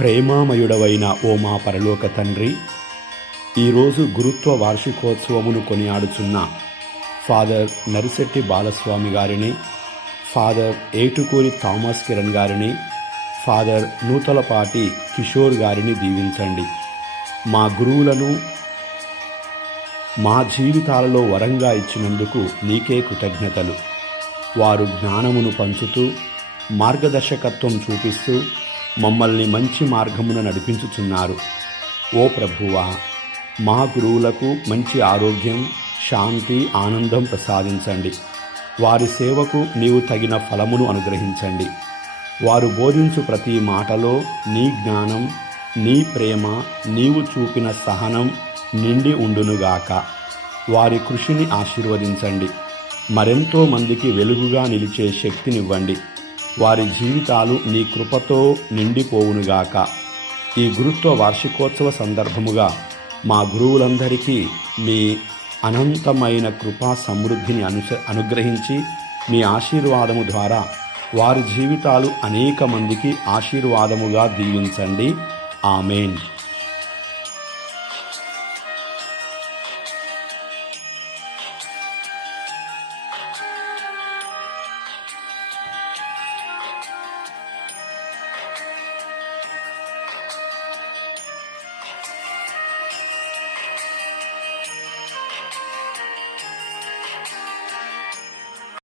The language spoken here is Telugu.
ప్రేమామయుడవైన ఓ మా పరలోక తండ్రి, ఈరోజు గురుత్వ వార్షికోత్సవమును కొనియాడుచున్న ఫాదర్ నరిశెట్టి బాలస్వామి గారిని, ఫాదర్ ఏటుకూరి థామస్ కిరణ్ గారిని, ఫాదర్ నూతలపాటి కిషోర్ గారిని దీవించండి. మా గురువులను మా జీవితాలలో వరంగా ఇచ్చినందుకు నీకే కృతజ్ఞతలు. వారు జ్ఞానమును పంచుతూ మార్గదర్శకత్వం చూపిస్తూ మమ్మల్ని మంచి మార్గమున నడిపించుచున్నారు. ఓ ప్రభువా, మా గురువులకు మంచి ఆరోగ్యం, శాంతి, ఆనందం ప్రసాదించండి. వారి సేవకు నీవు తగిన ఫలమును అనుగ్రహించండి. వారు బోధించు ప్రతి మాటలో నీ జ్ఞానం, నీ ప్రేమ, నీవు చూపిన సహనం నిండి ఉండునుగాక. వారి కృషిని ఆశీర్వదించండి. మరెంతో మందికి వెలుగుగా నిలిచే శక్తినివ్వండి. వారి జీవితాలు నీ కృపతో నిండిపోవునుగాక. ఈ గురుత్వ వార్షికోత్సవ సందర్భముగా మా గురువులందరికీ మీ అనంతమైన కృపా సమృద్ధిని అనుగ్రహించి మీ ఆశీర్వాదము ద్వారా వారి జీవితాలు అనేక మందికి ఆశీర్వాదముగా దీవించండి. ఆమేన్.